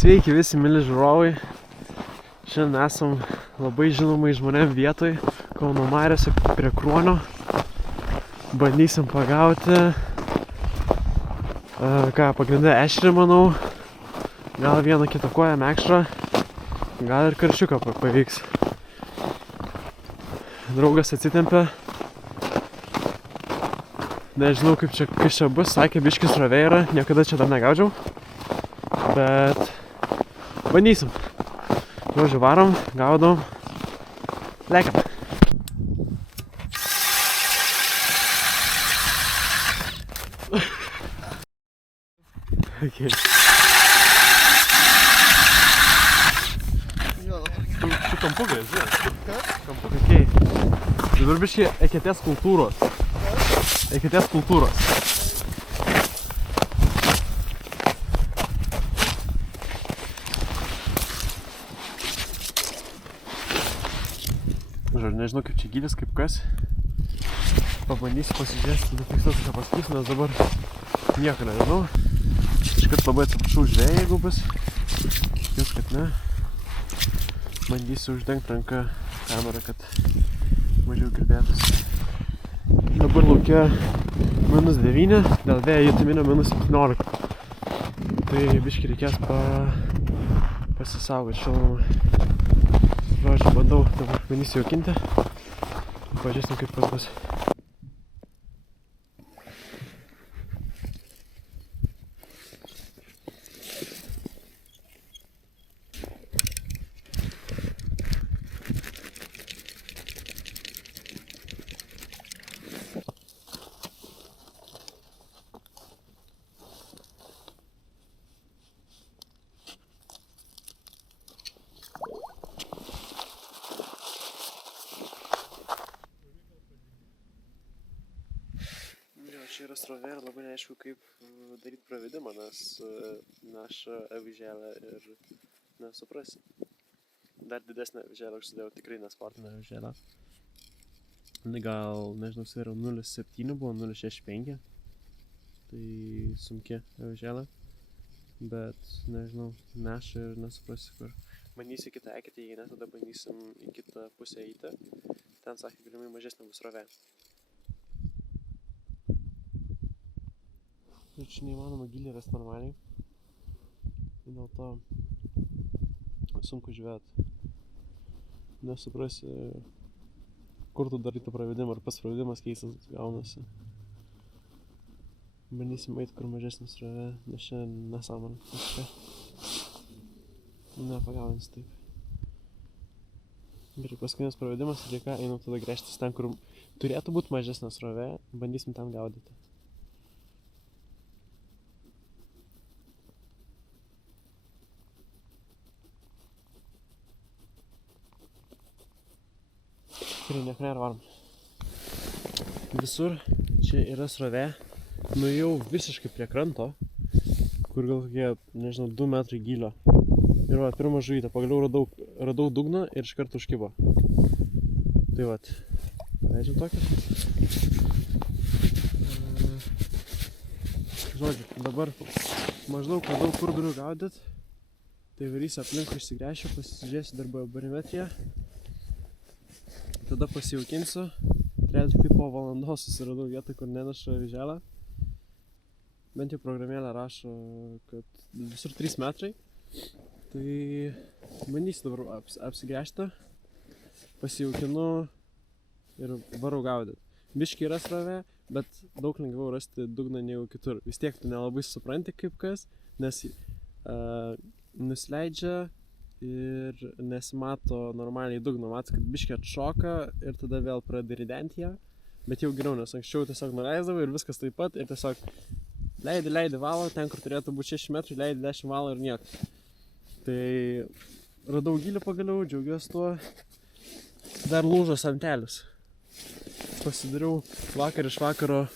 Sveiki visi mili žiūrovai. Šiandien esam labai žinomai žmonėm vietoj Kauno mariose prie Kruonio. Bandysim pagauti pagrindė ešerį, manau. Gal vieną kitą koją mekšrą. Gal ir karšiuką pavyks. Draugas atsitempė. Nežinau kas čia bus, sakė biškis srovė yra, niekada čia dar negaudžiau. Bet bandysim. Žodžiu, varom, gaudom, lekiam. Okay. Tu kampu gali, žiūrėk. Kampu. Okay. Dabar biškį eketės kultūros. Eketės kultūros. Žodžiu, nežinau kaip čia gylis, kaip kas. Pabandysiu pasižiūrėti, nefiksuoti ką pasakysiu, nes dabar nieko nežinau. Iškart labai atsiprašau žvejai, jeigu bus. Tikiuosi, kad ne. Bandysiu uždengti ranką kamerą, kad mažiau girdėtųsi. Dabar lauke -9, dėl vėjo jutiminio -17. Tai biškį reikės pasisaugoti šilumą. Žodžiu, bandau dabar bandysiu jaukinti. Pažiūrėsim, kaip pas bus. Čia yra srovė ir labai neaišku, kaip daryti pravedimą, nes neša avižėlę ir nesuprasi. Dar didesnę avižėlę aš sudėjau, tikrai nesportinę avižėlę. Gal, nežinau, svėriau 0,7 buvo, 0,65. Tai sunki avižėlė. Bet, nežinau, neša ir nesuprasi kur. Bandysiu kitą eketę, jei ne, tada bandysim į kitą pusę eiti. Ten, sakė, galimai mažesnė bus srovė. Ir čia neįmanoma giliai rasti normaliai. Dėl to sunku žvejoti. Nesuprasi, kur tu darai tą pravedimą, ar pas pravedimas keistas gaunasi. Bandysim eiti kur mažesnis srovė, nes čia nesąmonė. Nepagaunasi taip. Ir paskutinis pravedimas, tai ką, einam tada gręžtis ten, kur turėtų būti mažesnė srovė, bandysim ten gaudyti. Tikrai nieko nėra, varom. Visur čia yra srovė, nuėjau visiškai prie kranto, kur gal kokie, nežinau, 2 metrai gylio. Ir va, pirmą žuvytę, pagaliau radau dugną ir iš karto užkibo. Tai vat, paleidžiam tokią. Žodžiu, dabar maždaug radau, kur galiu gaudyt. Tai varysiu aplinkui išsigręšiu, pasižiūrėsiu dar barimetriją. Tada pasijaukinsiu. Realiai tik po valandos susiradau vietą, kur neneša avižėlę. Bent jau programėlė rašo, kad visur 3 metrai. Tai bandysiu dabar apsigręžti. Pasijaukinu ir varau gaudyti. Biškį yra srovė, bet daug lengviau rasti dugną negu kitur. Vis tiek tu nelabai supranti kaip kas, nes nusileidžia ir nesimato normaliai dugno, mato, kad biškį atšoka ir tada vėl pradeda ridenti ją. Bet jau geriau, nes anksčiau tiesiog nuleisdavai ir viskas taip pat ir tiesiog leidi valo, ten kur turėtų būti 6 metrų, leidi 10 valo ir nieko. Tai radau gylį pagaliau, džiaugiuosi tuo. Dar lūžo samtelis. Pasidariau vakar iš vakaro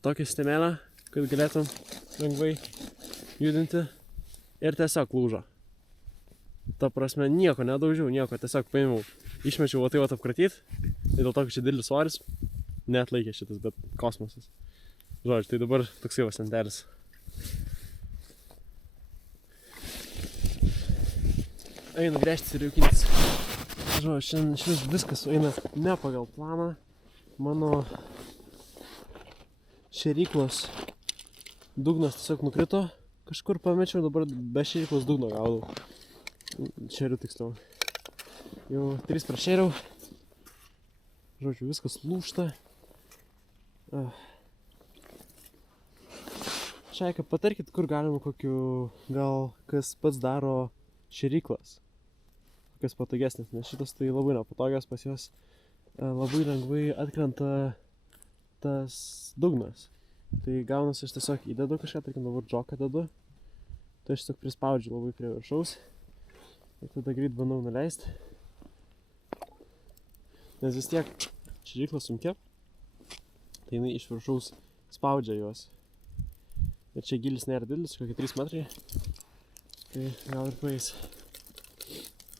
tokią stemėlę, kad galėtum lengvai judinti ir tiesiog lūžo. Ta prasme, nieko nedaužiau, nieko, tiesiog paėmiau, išmečiau va tai va apkratyt, ir dėl to, kad čia didelis svoris, neatlaikė šitas, bet kosmosas. Žodžiu, tai dabar toksai va sentelis. einu gręžtis ir jaukintis. Žodžiu, šiandien išvis viskas eina ne pagal planą. Mano šėryklos dugnas tiesiog nukrito. Kažkur pamečiau, dabar be šėryklos dugno gaudau. Šėriu tiksliau. Jau 3 prašėriau. Žodžiu, viskas lūžta. Šaika, patarkit, kur galima kokiu, gal kas pats daro šėryklas. Kokias patogesnis, nes šitas tai labai nepatogios, pas juos labai lengvai atkrenta tas dugnas. Tai gaunasi, aš tiesiog įdedu kažką, tarkim dabar džoką dedu. Tai aš tiesiog prispaudžiu labai prie viršaus. Ir tada greit bandau nuleisti. Nes vis tiek šėrykla sunkia. Tai jinai iš viršaus spaudžia juos. Ir čia gilis nėra didelis, kokie 3 metrai. Tai gal ir paeis.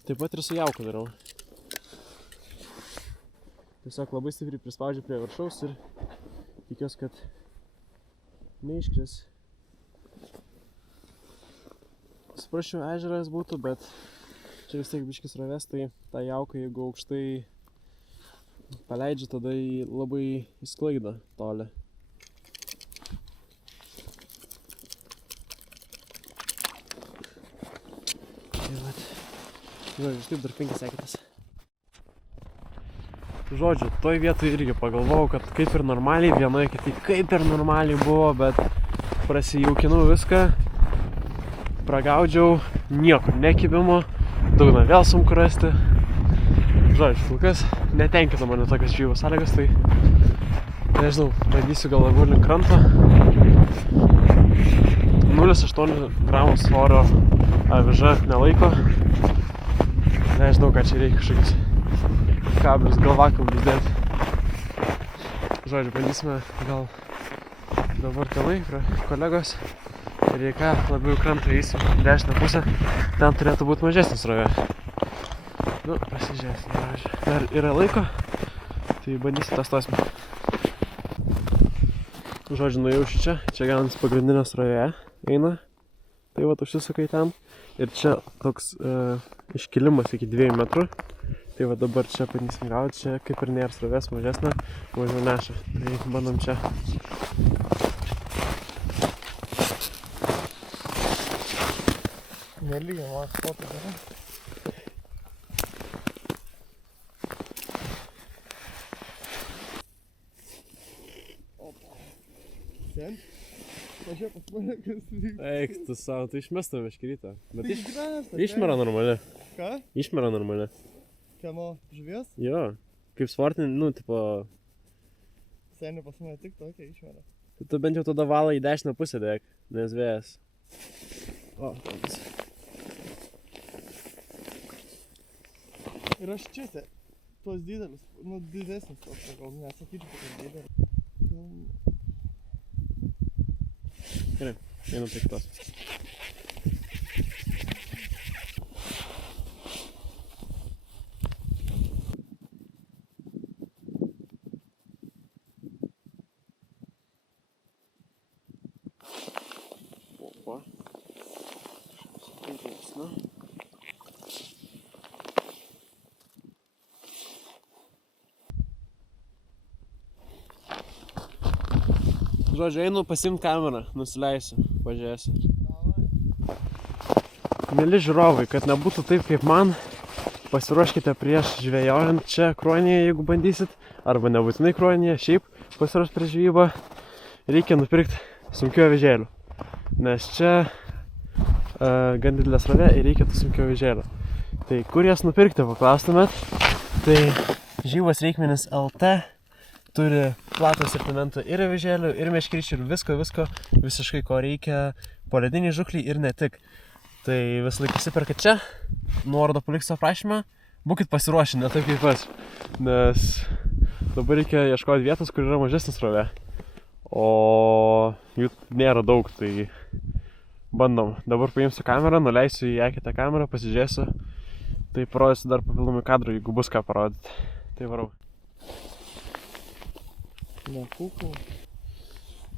Taip pat ir su jauku darau. Tiesiog labai stipriai prispaudžiu prie viršaus ir tikiuosi, kad neiškris. Suprasčiau, ežeras būtų, bet čia vis tiek biškis srovės, tai tą jauką, jeigu aukštai paleidžiu, tada jį labai įsklaido toli. Žodžiu, taip dar 5 sekundės. Žodžiu, toj vietoj irgi pagalvojau, kad kaip ir normaliai, vienoje kitai kaip ir normaliai buvo, bet prasijaukinau viską, pragaudžiau, niekur nekibimo, dugną vėl sunku rasti. Žodžiu, kol kas netenkina mane tokios žvejybos sąlygos, tai nežinau, bandysiu gal labiau link kranto. 0,8 gramų svorio aviža nelaiko. Nežinau, ką čia reikia, kažkokius kablius, galvakablius dėti. Žodžiu, bandysime gal dabar tenai prie kolegos. Ir jei ką, labiau krantą eisim į dešinę pusę, ten turėtų būti mažesnis srovė. Nu, pasižiūrėsim, žodžiu. Dar yra laiko, tai bandysim testuosime. Žodžiu, nuėjau šičia, čia gaunasi pagrindinė srovė eina. Tai va, užsisukai ten. Ir čia toks iškilimas iki 2 metrų. Tai va dabar čia bandysim gauti, čia kaip ir nėra srovės mažesnė, mažiau neša. Tai bandom čia. Nelygiai, man spotą darai. Opa. Sen? Pažiūrėk, pas mane kas vyksta. Eik, tu savo, tai išmestam meškerytą. Bet Išgręžta, išmera normali. Ką? Išmera normali. Kieno žuvies? Jo. Kaip sportinė, nu, tipo... Seniai pas mane tik tokia išmera. Tu bent jau tada valai į dešinę pusę dėk, nes vėjas. O, toks. Ir aš čia tuos didelis, nu didesnis toks, gal nesakyčiau, kad didelis. Gerai, einam prie kitos. Opa. Interesno. Žodžiu, einu pasiimt kamerą, nusileisiu, pažiūrėsiu. Mėly žiūrovai, kad nebūtų taip kaip man, pasiruoškite prieš žvejojant čia Kruonėje, jeigu bandysit, arba nebūtinai Kruonėje, šiaip pasiruošt prieš žvejybą, reikia nupirkti sunkių avižėlių. Nes čia gan didelė srovė ir reikia tų sunkių avižėlių. Tai kur jas nupirkti, paklaustumėt, tai Žvejybos reikmenys LT turi platų asortimentą ir avižėlių, ir meškeryčių, ir visko, visiškai ko reikia polediniai žukliai ir ne tik. Tai visą laiką įsiperkat čia, nuorodą paliksiu aprašymą, būkit pasiruošę, ne taip kaip aš, nes dabar reikia ieškoti vietos, kur yra mažesnis srovė, o jų nėra daug, tai bandom. Dabar paimsiu kamerą, nuleisiu į kitą kamerą, pasižiūrėsiu, tai parodysiu dar papildomų kadrų, jeigu bus ką parodyti. Tai varau. Nekūkau.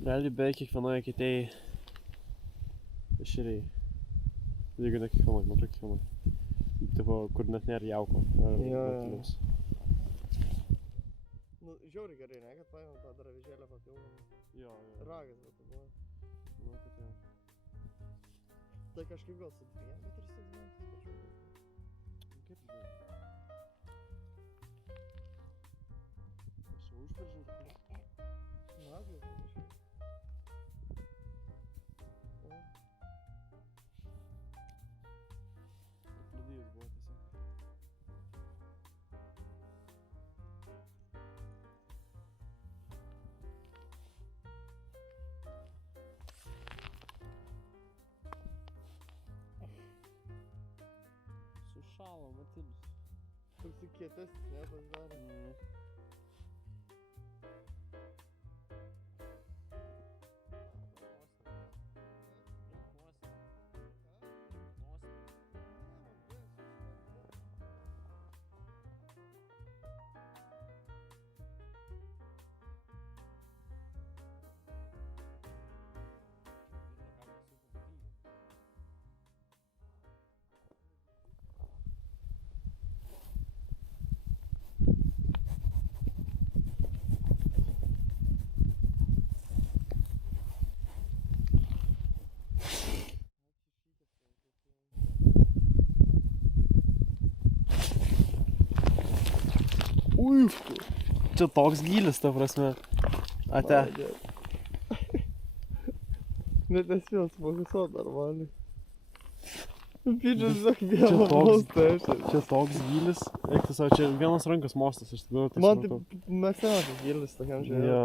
Realiai beveik kiekvienoje kitėjai ešeriai. Jeigu ne kiekvienoje, mažai kiekvienoje. tipo, kur net nėra jauko. Jo. Nu, žiauriai gerai, ne, kad paėmėm tą daravižėlę papildomą. Jo. Ragas būtų buvo. Manau, kad jo. Tai kažkaip gal su 2, bet ir su 2 pačiu. Kaip žinai? Aš jau užvežiau. Nagas kažkaip. O. Pradėjus buvo tiesiog. Sušalo, Matilius. Toks kietesnis, ne, pasidarė. Ui, čia toks gylis, ta prasme. Ate. Net nespėjau sfokusuot normaliai. Pidžas tiesiog Čia vieną toks, mostą ešė. čia toks gylis. Eik tiesiog, čia vienas rankas mostas, iš tikrųjų. Man tai mėgstamiausias gylis tokiam žvėjui. Jo.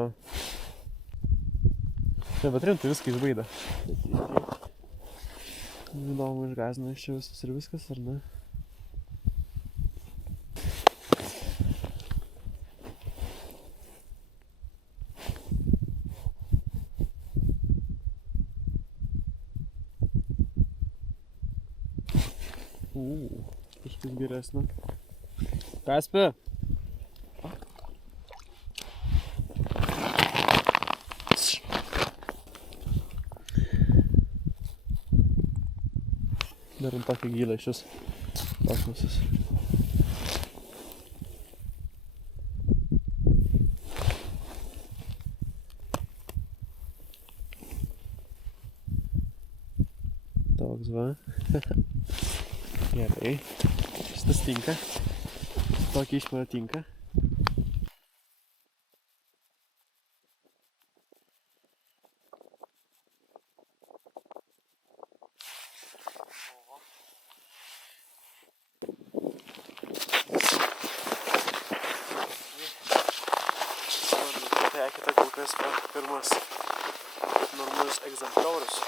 Ne, bet rimtai viską išbaidė. Įdomu, išgąsdino iš čia visus ir viskas, ar ne? Kažkas geresnio. Kaspė? Darim tokį gylę šis kosmosas. Toks va. Gerai. Šitas tinka. Tokį išmara tinka. Tekite kol kas pirmas normalus egzempliorius.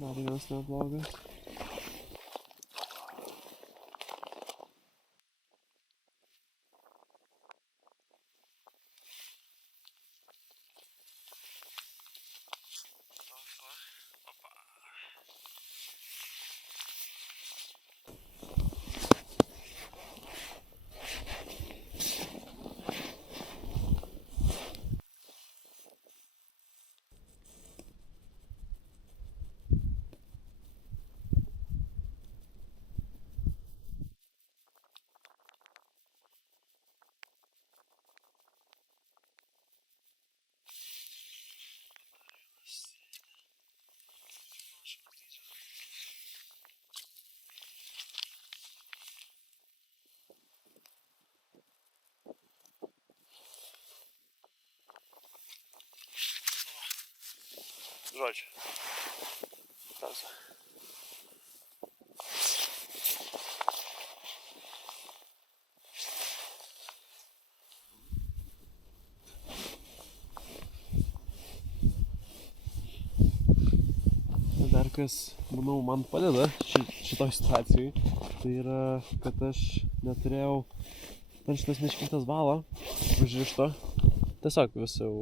Dar vienas neblogas. Žodžiu. Tausia. Dar kas, manau, man padeda šitoj situacijai, tai yra, kad aš neturėjau ten šitas meškytas balą užrišto. Tiesiog visą jau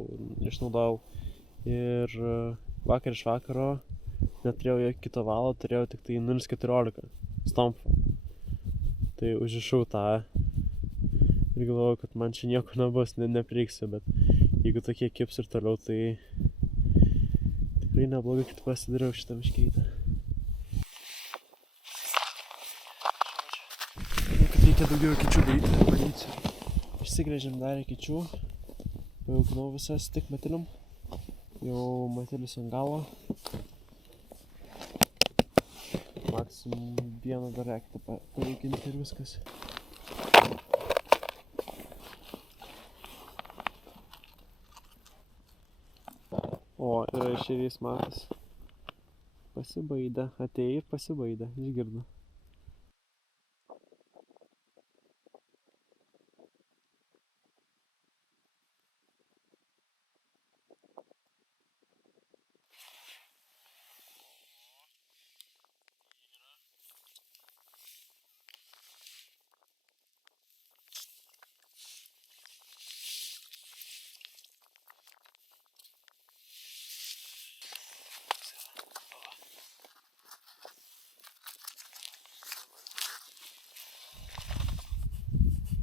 išnaudojau. Ir vakar iš vakaro neturėjau jokio kito valo, turėjau tik tai 0,14 stompą. Tai užrišau tą ir galvojau, kad man čia nieko nebus, neprireiksiu, bet jeigu tokie kibs ir toliau, tai tikrai neblogai, kad pasidariau šitą miškeitę. Kad reikia daugiau kičių daryti, bandysiu. Išsigrėžėm dar kičių, pajaukinau visas tik metilium, jau metilis ant galo. Maksimum vieną dar rektą paveikinti ir viskas. O, yra išėrys matas. Pasibaidė, atėjo ir pasibaidė, išgirdo.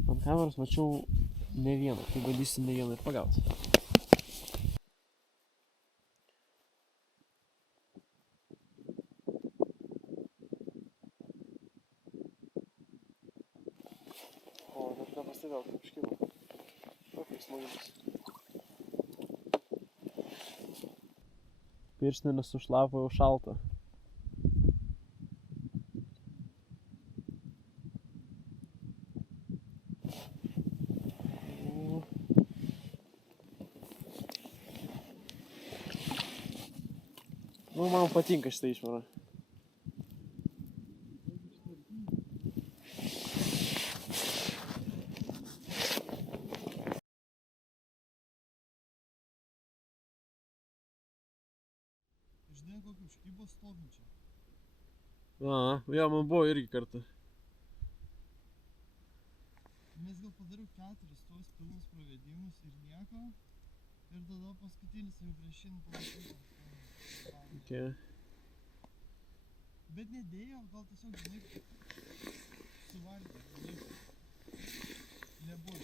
Ant kameros mačiau ne vieną, tai bandysiu ne vieną ir pagauti. O, dar nepastebėjau, kaip iškilo. O, kaip smaginis. Pirštinis sušlapo jau šalta. Nu, man patinka šitą išvarą. Žinai, kokį užkybą stovinčią. Jo, man buvo irgi kartu. Mes gal padariau 4 tuos pilnus pravedimus ir nieko. Ir tada paskutinis jau prieš šį palaikyti. Okay. Bet nedėjo, gal tiesiog, žinai, suvalgė. Nebuvo.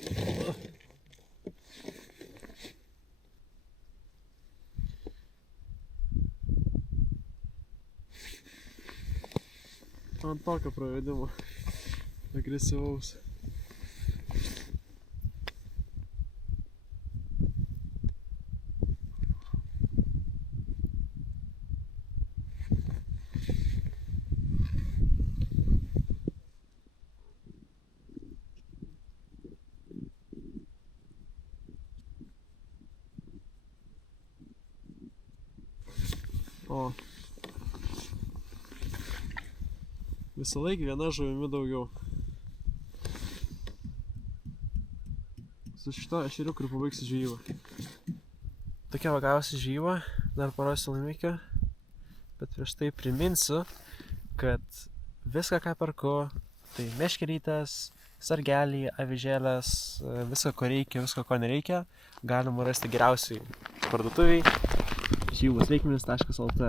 Ant tokio pravedimo. Agresyvaus. O. Visą laiką viena žuvimi daugiau. Su šito ešeriuku ir pabaigsiu žvejybą. Tokia vagausi žvejyba, dar parodysiu laimikio. Bet prieš tai priminsiu, kad viską ką perku, tai meškerytės, sargelį, avižėlės, viską ko reikia, viską ko nereikia, galima rasti geriausiai parduotuviai žvejybosreikmenis.lt.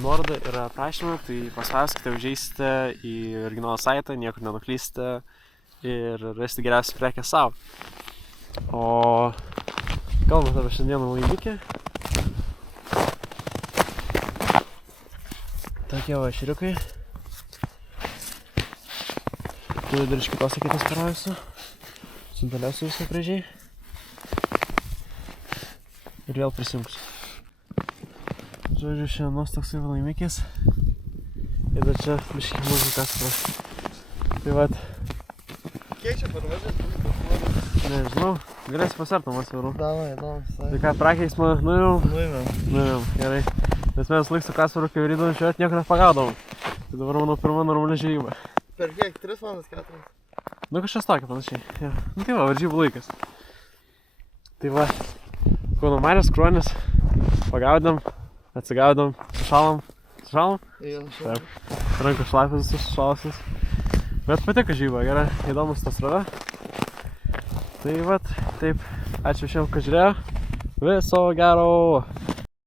Nuoroda yra aprašyme, tai paspauskite, užeisite į originalų saitą, niekur nenuklysite ir rasite geriausią prekę savo. O kalbant apie šiandieną laimikį. Tokie va ešeriukai. Turiu dar iš kitos akitos parodysiu. Sinteliausiu visą gražiai. Ir vėl prisijungsiu. Žodžiu, šiandienos toksai laimikis. Ir dar čia biškį muzikas. Tai vat. Kiek čia parvažias? Nežinau, galėsi pasartam atsvarų. Davai. Tai ką, prakiais man nuėjom? Nuėjom. Gerai. Nes mes laik su Kasparu, kai varydavom žiūrėt, nieko nepagaudom. Tai dabar manau pirma normali žvejyba. Per kiek? 3 valandas, 4? Nu kažkas tokio panašiai. Ja. Nu tai va, varžybų laikas. Tai va, Kauno Marios Kruonis. Pagaudėm, atsigaudėm, sušalom. Sušalom? Jo, Taip. Rankos šlapės visus sušalusius. Bet patiko žvejyba, gerai, įdomus tas srovė. Tai vat, taip, ačiū visiems, kad žiūrėjo. Viso gero!